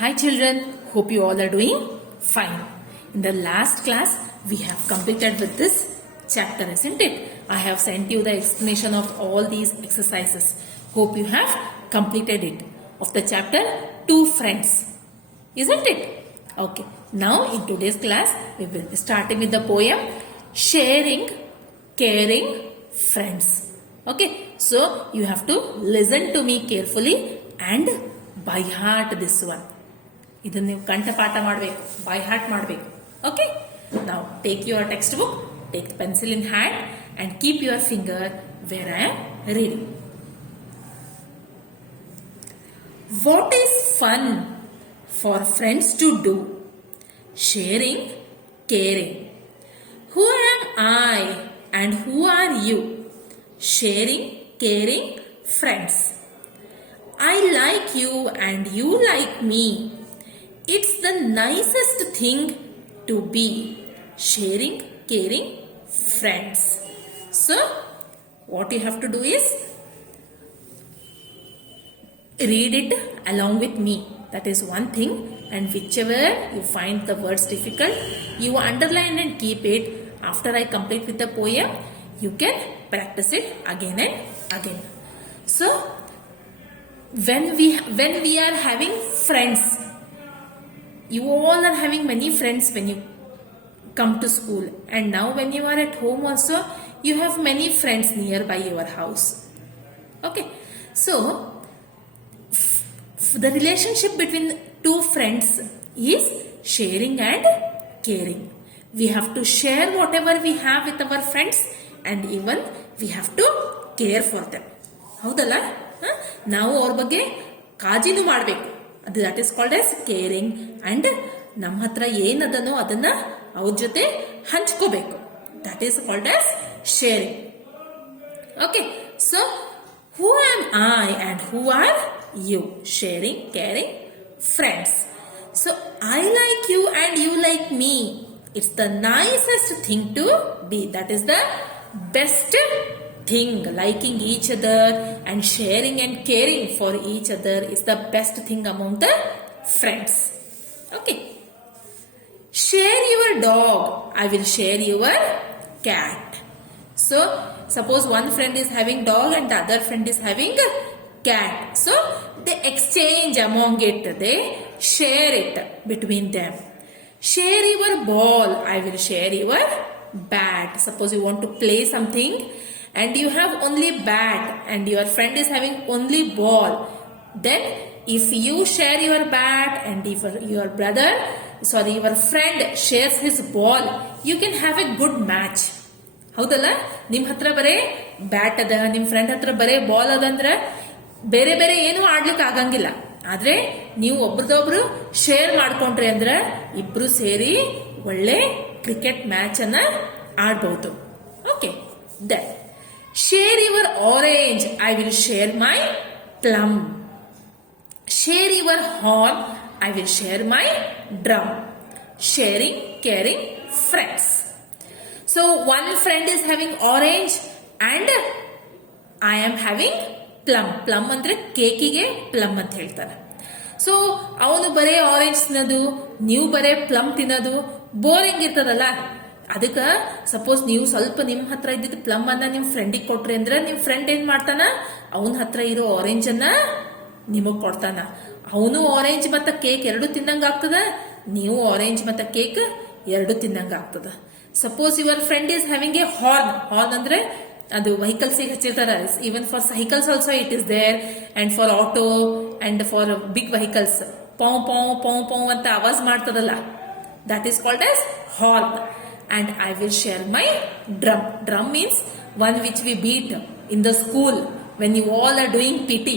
Hi children, hope you all are doing fine. In the last class, we have completed with this chapter, isn't it? I have sent you the explanation of all these exercises. Hope you have completed it. Of the chapter, Two Friends, isn't it? Okay, now in today's class, we will be starting with the poem Sharing, Caring, Friends. Okay, so you have to listen to me carefully and by heart this one. ಇದನ್ನು ನೀವು ಕಂಠಪಾಠ ಮಾಡಬೇಕು, by heart ಮಾಡಬೇಕು. Okay, ನಾವು take your text book, take pencil in hand and keep your finger where I am reading. What is fun for friends to do? Sharing, caring. Who am I and who are you? Sharing, caring, friends. I like you and you like me. It's the nicest thing to be. Sharing, caring, friends. So, what you have to do is read it along with me. That is one thing. And whichever you find the words difficult, you underline and keep it. After I complete with the poem, you can practice it again and again. So, when we are having friends, you all are having many friends when you come to school, and now when you are at home also you have many friends nearby your house. Okay, so the relationship between two friends is sharing and caring. We have to share whatever we have with our friends, and even we have to care for them. ಹೌದಲ್ಲ? ನಾವು ಅವ್ರ ಬಗ್ಗೆ ಕಾಳಜಿನೂ ಮಾಡಬೇಕು. ಅದು that is called as caring. And ನಮ್ಮ ಹತ್ರ ಏನದನೋ ಅದನ್ನ ಅವ್ರ ಜೊತೆ ಹಂಚ್ಕೋಬೇಕು. That is called as sharing. Okay, so who am I and who are you? Sharing, caring, friends. So I like you and you like me. It's the nicest thing to be. That is the best thing. Liking each other and sharing and caring for each other is the best thing among the friends. Okay, share your dog, I will share your cat. So suppose one friend is having dog and the other friend is having cat, so they exchange among it, they share it between them. Share your ball, I will share your bat. Suppose you want to play something and you have only bat and your friend is having only ball, then if you share your bat and if your friend shares his ball, you can have a good match. ಹೌದಲ್ಲ? ನಿಮ್ ಹತ್ರ ಬರೇ bat ಅದ, ನಿಮ್ friend ಹತ್ರ ಬರೇ ball ಅದ ಅಂದ್ರೆ ಬೇರೆ ಬೇರೆ ಏನು ಆಡ್ಲಿಕ್ಕೆ ಆಗಂಗಿಲ್ಲ. ಆದ್ರೆ ನೀವು ಒಬ್ರದೊಬ್ರು ಶೇರ್ ಮಾಡ್ಕೊಂಡ್ರಿ ಅಂದ್ರೆ ಇಬ್ರು ಸೇರಿ ಒಳ್ಳೆ ಕ್ರಿಕೆಟ್ ಮ್ಯಾಚ್ ಅನ್ನ ಆಡ್ಬಹುದು. Okay, then share your orange, I will share my plum. Share your horn, I will share my drum. Sharing, caring, friends. So one friend is having orange and I am having plum. Plum ಅಂದ್ರೆ ಕೇಕಿಗೆ plum ಅಂತ ಹೇಳ್ತಾರೆ. So ಅವನು ಬರೇ orange ತಿನ್ನೋದು, ನೀವು ಬರೇ plum ತಿನ್ನೋದು boring ಇರ್ತದಲ್ಲ. ಅದಕ್ಕೆ ಸಪೋಸ್ ನೀವು ಸ್ವಲ್ಪ ನಿಮ್ ಹತ್ರ ಇದ್ದಿದ್ದು ಪ್ಲಮ್ ಅನ್ನ ನಿಮ್ ಫ್ರೆಂಡಿಗೆ ಕೊಟ್ರಿ ಅಂದ್ರೆ ನಿಮ್ ಫ್ರೆಂಡ್ ಏನ್ ಮಾಡ್ತಾನ, ಅವನ ಹತ್ರ ಇರೋ ಆರೆಂಜ್ ಅನ್ನ ನಿಮಗ್ ಕೊಡ್ತಾನ. ಅವನು ಆರೆಂಜ್ ಮತ್ತ ಕೇಕ್ ಎರಡು ತಿನ್ನಂಗ ಆಗ್ತದ, ನೀವು ಆರೆಂಜ್ ಮತ್ತ ಕೇಕ್ ಎರಡು ತಿನ್ನಂಗ ಆಗ್ತದ. Suppose your friend is having a horn. Horn ಅಂದ್ರೆ ಅದು ವೆಹಿಕಲ್ಸ್ ಹಚ್ಚಿರ್ತಾರ. Even for cycles also it is there, and for auto and for big vehicles ಪೌ ಪೌ ಪೌ ಪೌ ಅಂತ ಆವಾಜ್ ಮಾಡ್ತದಲ್ಲ, that is called as horn. And I will share my drum. Drum means one which we beat in the school when you all are doing PT,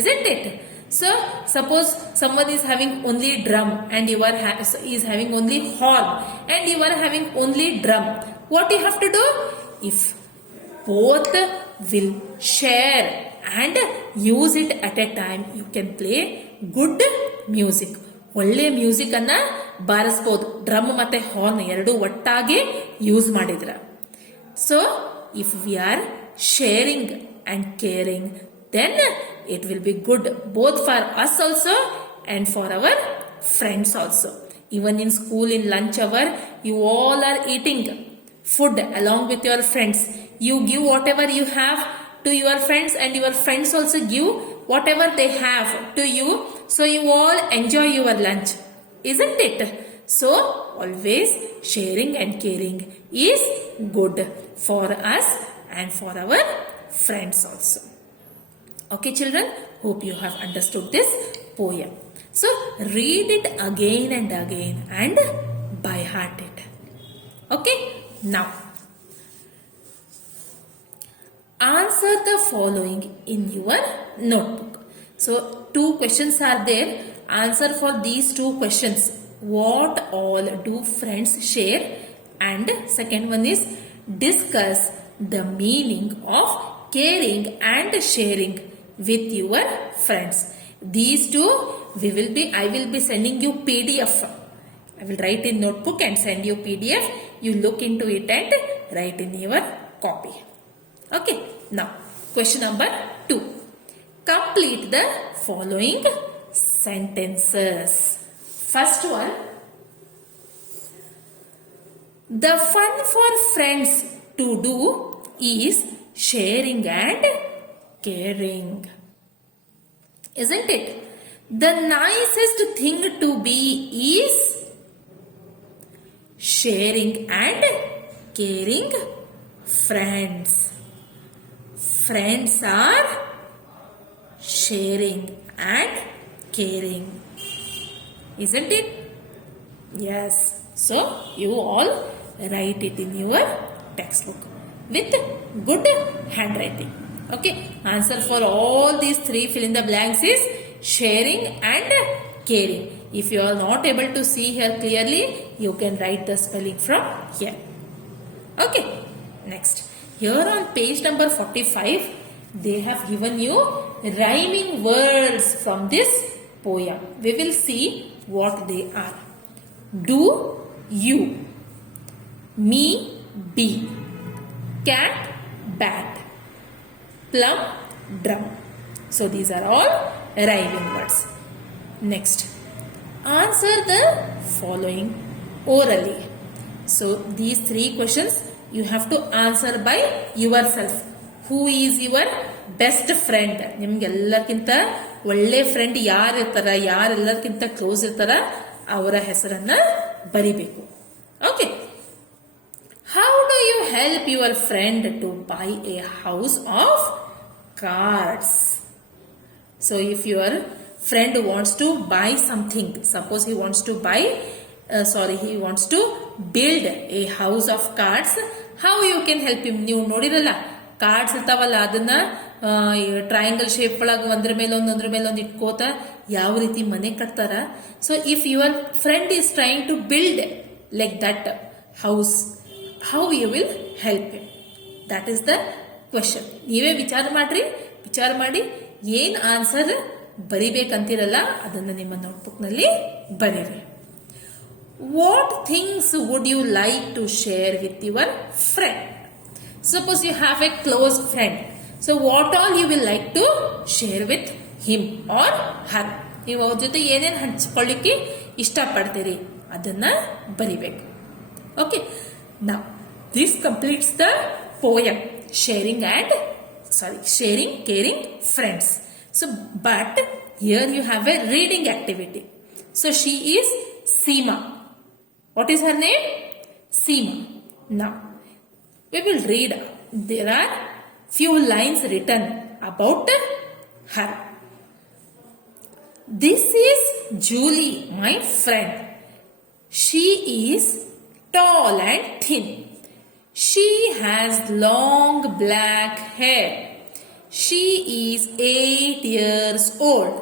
isn't it? So suppose someone is having only drum and you are is having only horn and you are having only drum. What you have to do? If both will share and use it at a time, you can play good music. ಒಳ್ಳೆ music ಅನ್ನ ಬಾರಿಸಬಹುದು. Drum ಮತ್ತೆ horn ಎರಡು ಒಟ್ಟಾಗಿ use ಮಾಡಿದ್ರ. So if we are sharing and caring, then it will be good both for us also and for our friends also. Even in school, in lunch hour, you all are eating food along with your friends. You give whatever you have to your friends, and your friends also give whatever they have to you. So you all enjoy your lunch, isn't it? So always sharing and caring is good for us and for our friends also. Okay children, hope you have understood this poem. So read it again and again and by heart it. Okay, now answer the following in your notebook. So 2 questions are there. Answer for these 2 questions. What all do friends share? And second one is discuss the meaning of caring and sharing with your friends. These 2 I will be sending you PDF. I will write in notebook and send you PDF. You look into it and write in your copy. Okay, now question number 2. Complete the following sentences. First one, the fun for friends to do is sharing and caring. Isn't it? The nicest thing to be is sharing and caring friends. Friends are sharing and caring. Isn't it? Yes. So you all write it in your textbook with good handwriting. Okay. Answer for all these 3 fill in the blanks is sharing and caring. If you are not able to see here clearly, you can write the spelling from here. Okay. Next. Here on page number 45, they have given you rhyming words from this poem. We will see what they are. Do, you. Me, bee. Cat, bat. Plum, drum. So these are all rhyming words. Next, answer the following orally. So these 3 questions you have to answer by yourself. Who is your best friend? ನಿಮ್ಗೆಲ್ಲರಿಗಿಂತ ಒಳ್ಳೆ friend ಯಾರು ಇರ್ತಾರ, ಯಾರೆಲ್ಲರಿಗಿಂತ close ಇರ್ತಾರ ಅವರ ಹೆಸರನ್ನ ಬರಿಬೇಕು. Okay. How do you help your friend to buy a house of cards? So if your friend wants to buy something, suppose he wants to he wants to build a house of cards, how you can help him? ನೀವು ನೋಡಿರಲ್ಲ, cards ಇರ್ತಾವಲ್ಲ, ಅದನ್ನ triangle shape ಒಳಗೆ ಒಂದ್ರ ಮೇಲೆ ಒಂದು ಇಟ್ಕೋತ ಯಾವ ರೀತಿ ಮನೆ ಕಟ್ತಾರ. So if your friend is trying to build like that house, how you will help him? That is the question. ನೀವೇ ವಿಚಾರ ಮಾಡಿ ಏನ್ ಆನ್ಸರ್ ಬರಿಬೇಕಂತಿರಲ್ಲ ಅದನ್ನ ನಿಮ್ಮ ನೋಟ್ಬುಕ್ ನಲ್ಲಿ ಬರೀರಿ. What things would you like to share with your friend? Suppose you have a close friend. So what all you will like to share with him or her? ನೀವು ಅವ್ರ ಜೊತೆ ಏನೇನು ಹಂಚ್ಕೊಳ್ಳಿಕ್ಕೆ ಇಷ್ಟಪಡ್ತೀರಿ ಅದನ್ನ ಬರಿಬೇಕು. Okay. Now, this completes the poem sharing, caring, friends. So, but here you have a reading activity. So, she is Seema. What is her name? Seema. Now, we will read. There are few lines written about her. This is Julie, my friend. She is tall and thin. She has long black hair. She is 8 years old.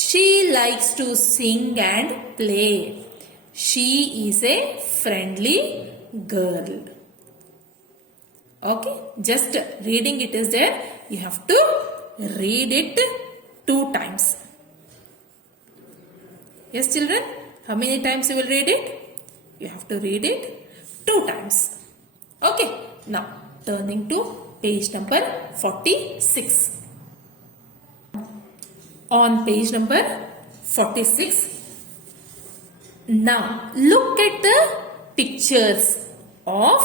She likes to sing and play. She is a friendly girl. Okay, just reading it is there. You have to read it 2 times. Yes, children? How many times you will read it? You have to read it 2 times. Okay. Now, turning to page number 46. On page number 46. Now look at the pictures of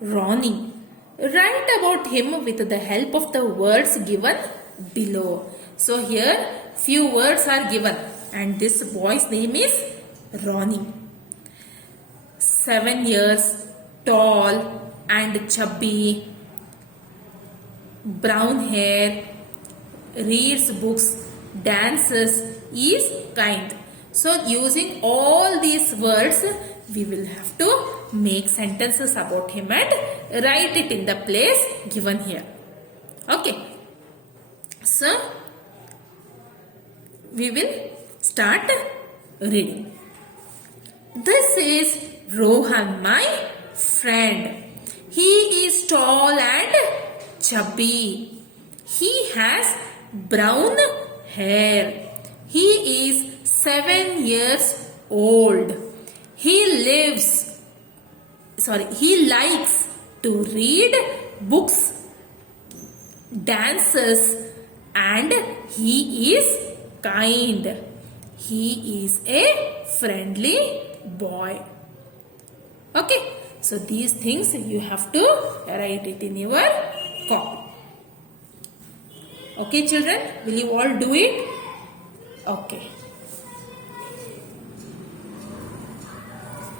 Ronnie. Write about him with the help of the words given below. So here few words are given and this boy's name is Ronnie. 7 years, tall and chubby, brown hair, reads books, dances, is kind. So using all these words, we will have to make sentences about him and write it in the place given here. Okay. So we will start reading. This is Rohan, my friend. He is tall and chubby. He has brown hair. He is 7 years old. He likes to read books, dances, and he is kind. He is a friendly boy. Okay, so these things you have to write it in your copy. Okay, children, will you all do it? Okay.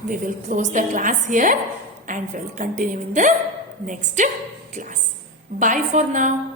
We will close the class here and we'll continue in the next class. Bye for now.